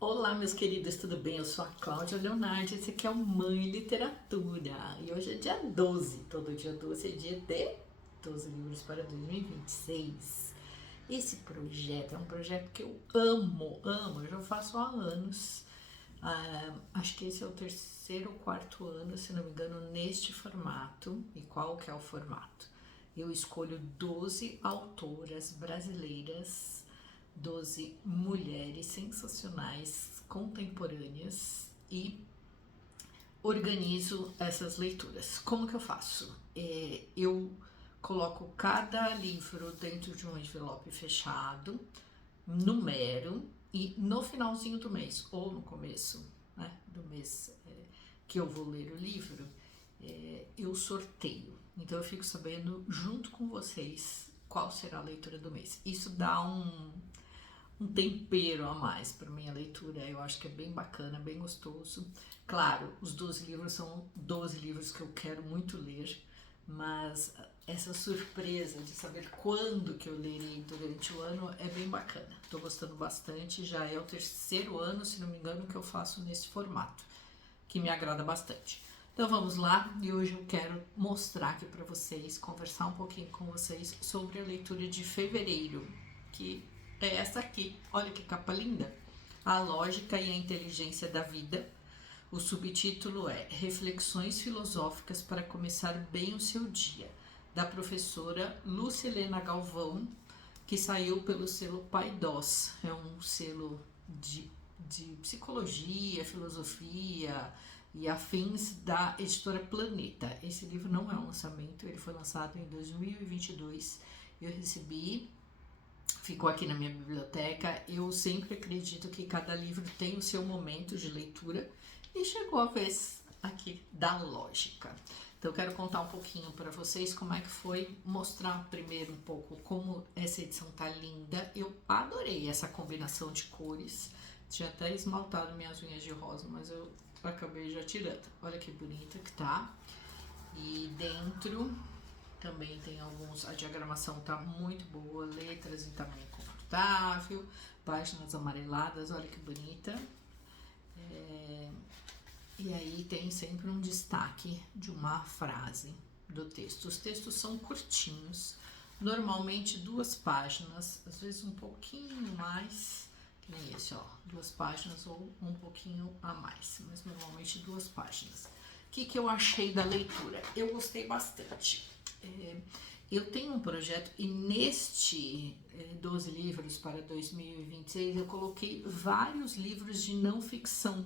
Olá, meus queridos, tudo bem? Eu sou a Cláudia Leonardo, esse aqui é o Mãe Literatura. E hoje é dia 12, todo dia 12 é dia de 12 livros para 2026. Esse projeto é um projeto que eu amo, eu já faço há anos. Acho que esse é o terceiro ou quarto ano, se não me engano, neste formato. E qual que é o formato? Eu escolho 12 autoras brasileiras, 12 mulheres sensacionais, contemporâneas e organizo essas leituras. Como que eu faço? Eu coloco cada livro dentro de um envelope fechado, numero e no finalzinho do mês ou no começo, né, do mês que eu vou ler o livro, eu sorteio. Então eu fico sabendo junto com vocês qual será a leitura do mês. Isso dá um tempero a mais para minha leitura. Eu acho que é bem bacana, bem gostoso. Claro, os 12 livros são 12 livros que eu quero muito ler, mas essa surpresa de saber quando que eu lerei durante o ano é bem bacana. Estou gostando bastante, já é o terceiro ano, se não me engano, que eu faço nesse formato, que me agrada bastante. Então vamos lá, e hoje eu quero mostrar aqui para vocês, conversar um pouquinho com vocês sobre a leitura de fevereiro, que é essa aqui. Olha que capa linda! A lógica e a inteligência da vida. O subtítulo é Reflexões filosóficas para começar bem o seu dia, da professora Lucilena Galvão, que saiu pelo selo Paidós. É um selo de psicologia, filosofia e afins da editora Planeta. Esse livro não é um lançamento, ele foi lançado em 2022. Eu recebi, ficou aqui na minha biblioteca. Eu sempre acredito que cada livro tem o seu momento de leitura e chegou a vez aqui da lógica. Então eu quero contar um pouquinho para vocês como é que foi, mostrar primeiro um pouco como essa edição tá linda. Eu adorei essa combinação de cores. Tinha até esmaltado minhas unhas de rosa, mas eu acabei já tirando. Olha que bonita que tá. E dentro também tem alguns, a diagramação tá muito boa, letras em tamanho confortável, páginas amareladas, olha que bonita. E aí tem sempre um destaque de uma frase do texto. Os textos são curtinhos, normalmente 2 páginas, às vezes um pouquinho mais, que nem esse, ó, 2 páginas ou um pouquinho a mais, mas normalmente 2 páginas. O que eu achei da leitura? Eu gostei bastante. Eu tenho um projeto e neste 12 livros para 2026 eu coloquei vários livros de não ficção.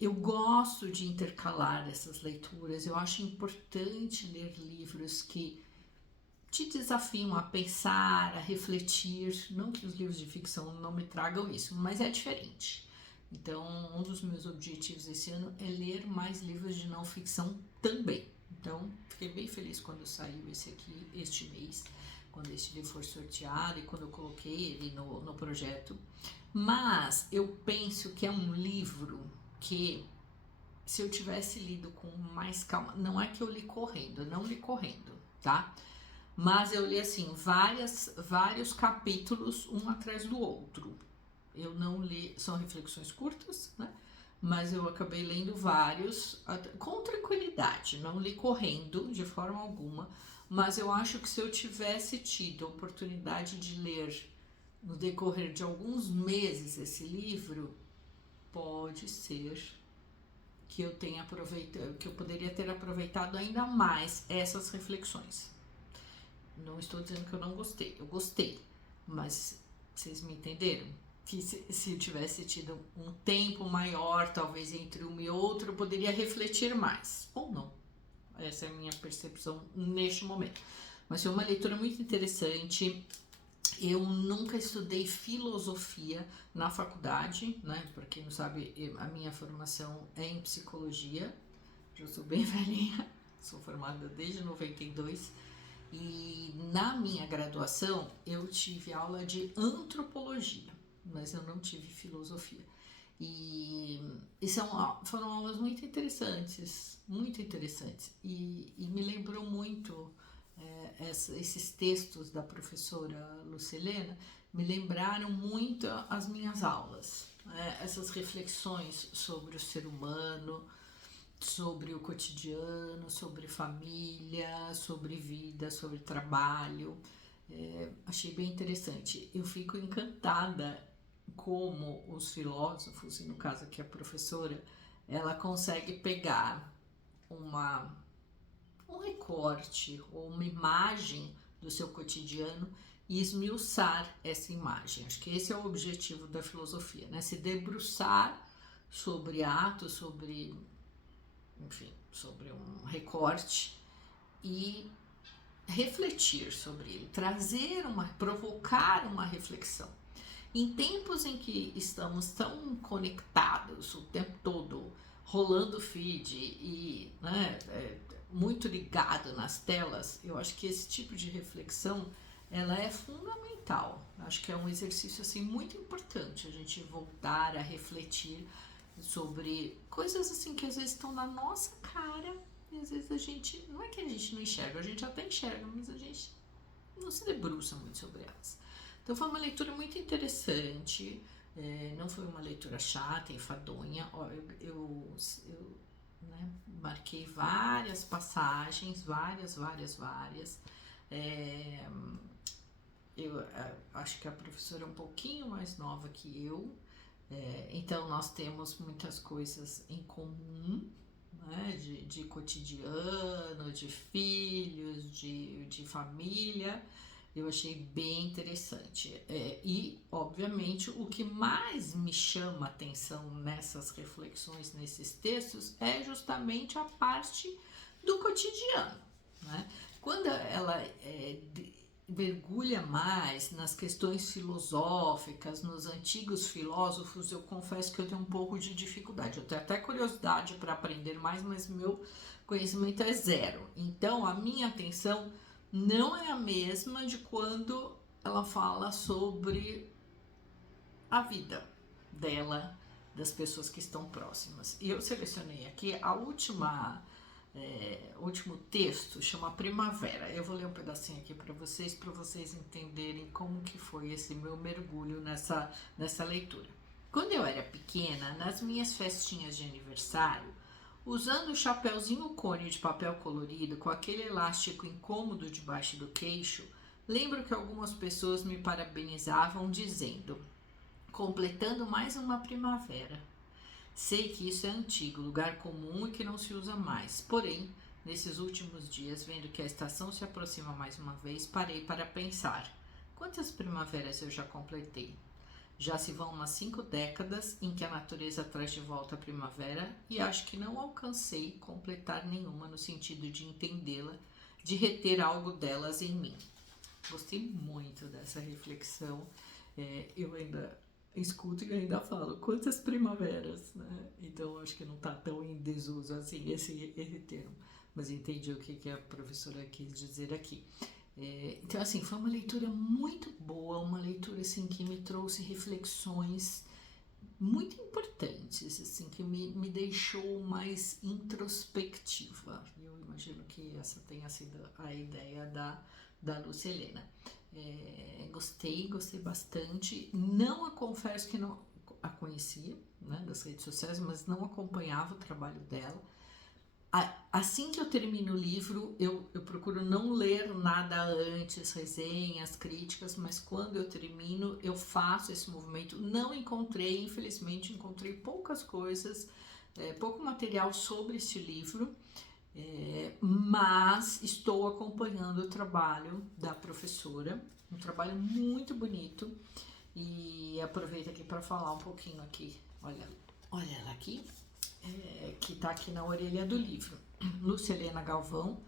Eu gosto de intercalar essas leituras, eu acho importante ler livros que te desafiam a pensar, a refletir. Não que os livros de ficção não me tragam isso, mas é diferente. Então, um dos meus objetivos esse ano é ler mais livros de não ficção também. Então, fiquei bem feliz quando saiu esse aqui, este mês, quando esse livro foi sorteado e quando eu coloquei ele no projeto. Mas eu penso que é um livro que, se eu tivesse lido com mais calma, não é que eu li correndo, eu não li correndo, tá? Mas eu li assim, vários capítulos, um atrás do outro. Eu não li, são reflexões curtas, né? Mas eu acabei lendo vários com tranquilidade, não li correndo de forma alguma, mas eu acho que se eu tivesse tido a oportunidade de ler no decorrer de alguns meses esse livro, pode ser que eu tenha aproveitado, que eu poderia ter aproveitado ainda mais essas reflexões. Não estou dizendo que eu não gostei, eu gostei, mas vocês me entenderam? Que se eu tivesse tido um tempo maior, talvez entre um e outro, eu poderia refletir mais, ou não. Essa é a minha percepção neste momento. Mas foi uma leitura muito interessante. Eu nunca estudei filosofia na faculdade, né? Para quem não sabe, a minha formação é em psicologia. Eu sou bem velhinha, sou formada desde 92. E na minha graduação eu tive aula de antropologia, mas eu não tive filosofia. E foram aulas muito interessantes, muito interessantes. E me lembrou muito esses textos da professora Lucilena, me lembraram muito as minhas aulas, né? Essas reflexões sobre o ser humano, sobre o cotidiano, sobre família, sobre vida, sobre trabalho. Achei bem interessante. Eu fico encantada como os filósofos, e no caso aqui a professora, ela consegue pegar um recorte ou uma imagem do seu cotidiano e esmiuçar essa imagem. Acho que esse é o objetivo da filosofia, né? Se debruçar sobre atos, sobre um recorte e refletir sobre ele, provocar uma reflexão. Em tempos em que estamos tão conectados o tempo todo, rolando feed e muito ligado nas telas, eu acho que esse tipo de reflexão ela é fundamental. Acho que é um exercício assim muito importante a gente voltar a refletir sobre coisas assim que às vezes estão na nossa cara e às vezes a gente, não é que a gente não enxerga, a gente até enxerga, mas a gente não se debruça muito sobre elas. Então foi uma leitura muito interessante, não foi uma leitura chata, enfadonha. Eu marquei várias passagens, várias. Eu acho que a professora é um pouquinho mais nova que eu, então nós temos muitas coisas em comum, né, de cotidiano, de filhos, de família. Eu achei bem interessante. E, obviamente, o que mais me chama a atenção nessas reflexões, nesses textos, é justamente a parte do cotidiano, né? Quando ela mergulha mais nas questões filosóficas, nos antigos filósofos, eu confesso que eu tenho um pouco de dificuldade. Eu tenho até curiosidade para aprender mais, mas meu conhecimento é zero. Então, a minha atenção não é a mesma de quando ela fala sobre a vida dela, das pessoas que estão próximas. E eu selecionei aqui a o último texto, chama Primavera. Eu vou ler um pedacinho aqui para vocês entenderem como que foi esse meu mergulho nessa leitura. Quando eu era pequena, nas minhas festinhas de aniversário, usando o chapeuzinho cone de papel colorido com aquele elástico incômodo debaixo do queixo, lembro que algumas pessoas me parabenizavam dizendo: completando mais uma primavera. Sei que isso é antigo, lugar comum e que não se usa mais. Porém, nesses últimos dias, vendo que a estação se aproxima mais uma vez, parei para pensar: quantas primaveras eu já completei? Já se vão umas 5 décadas em que a natureza traz de volta a primavera e acho que não alcancei completar nenhuma no sentido de entendê-la, de reter algo delas em mim. Gostei muito dessa reflexão. Eu ainda escuto e ainda falo quantas primaveras, né? Então acho que não está tão em desuso assim esse termo, mas entendi o que a professora quis dizer aqui. Então assim, foi uma leitura muito boa, uma leitura assim que me trouxe reflexões muito importantes, assim, que me deixou mais introspectiva. Eu imagino que essa tenha sido a ideia da Lúcia Helena. Gostei bastante. Confesso que não a conhecia, né, das redes sociais, mas não acompanhava o trabalho dela. Assim que eu termino o livro, eu procuro não ler nada antes, resenhas, críticas, mas quando eu termino, eu faço esse movimento. Não encontrei, infelizmente, encontrei poucas coisas, pouco material sobre este livro, mas estou acompanhando o trabalho da professora, um trabalho muito bonito, e aproveito aqui para falar um pouquinho aqui. Olha ela aqui. Que está aqui na orelha do livro. Lúcia Helena Galvão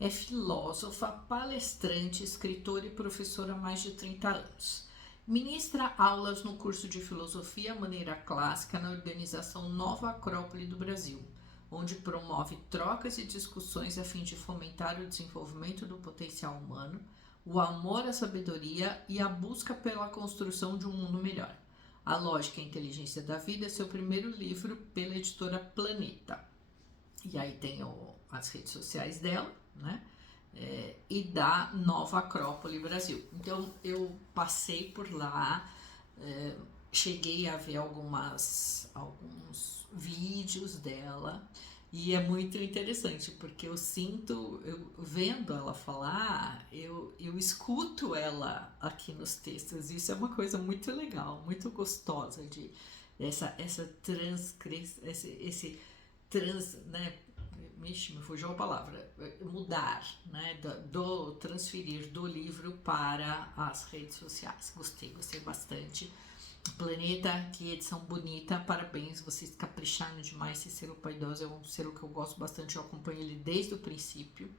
é filósofa, palestrante, escritora e professora há mais de 30 anos. Ministra aulas no curso de filosofia maneira clássica na organização Nova Acrópole do Brasil, onde promove trocas e discussões a fim de fomentar o desenvolvimento do potencial humano, o amor à sabedoria e a busca pela construção de um mundo melhor. A Lógica e a Inteligência da Vida é seu primeiro livro pela editora Planeta. E aí tem as redes sociais dela, né? e da Nova Acrópole Brasil. Então eu passei por lá, cheguei a ver alguns vídeos dela, e é muito interessante, porque eu sinto, vendo ela falar, eu escuto ela aqui nos textos. Isso é uma coisa muito legal, muito gostosa, de essa transcrição, né? Ixi, me fugiu a palavra, mudar, né? Do transferir do livro para as redes sociais. Gostei bastante. Planeta, que edição bonita, parabéns, vocês capricharam demais. Esse selo Paidós é um selo que eu gosto bastante, eu acompanho ele desde o princípio,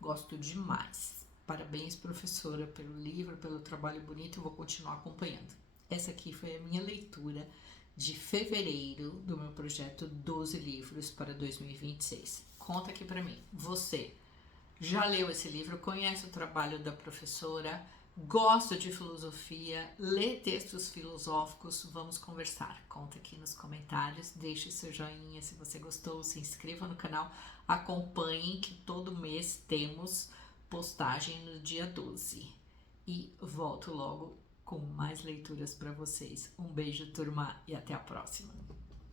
gosto demais. Parabéns, professora, pelo livro, pelo trabalho bonito, eu vou continuar acompanhando. Essa aqui foi a minha leitura de fevereiro do meu projeto 12 livros para 2026. Conta aqui pra mim, você já leu esse livro, conhece o trabalho da professora, gosta de filosofia, lê textos filosóficos? Vamos conversar. Conta aqui nos comentários, deixe seu joinha se você gostou, se inscreva no canal, acompanhem que todo mês temos postagem no dia 12. E volto logo com mais leituras para vocês. Um beijo, turma, e até a próxima.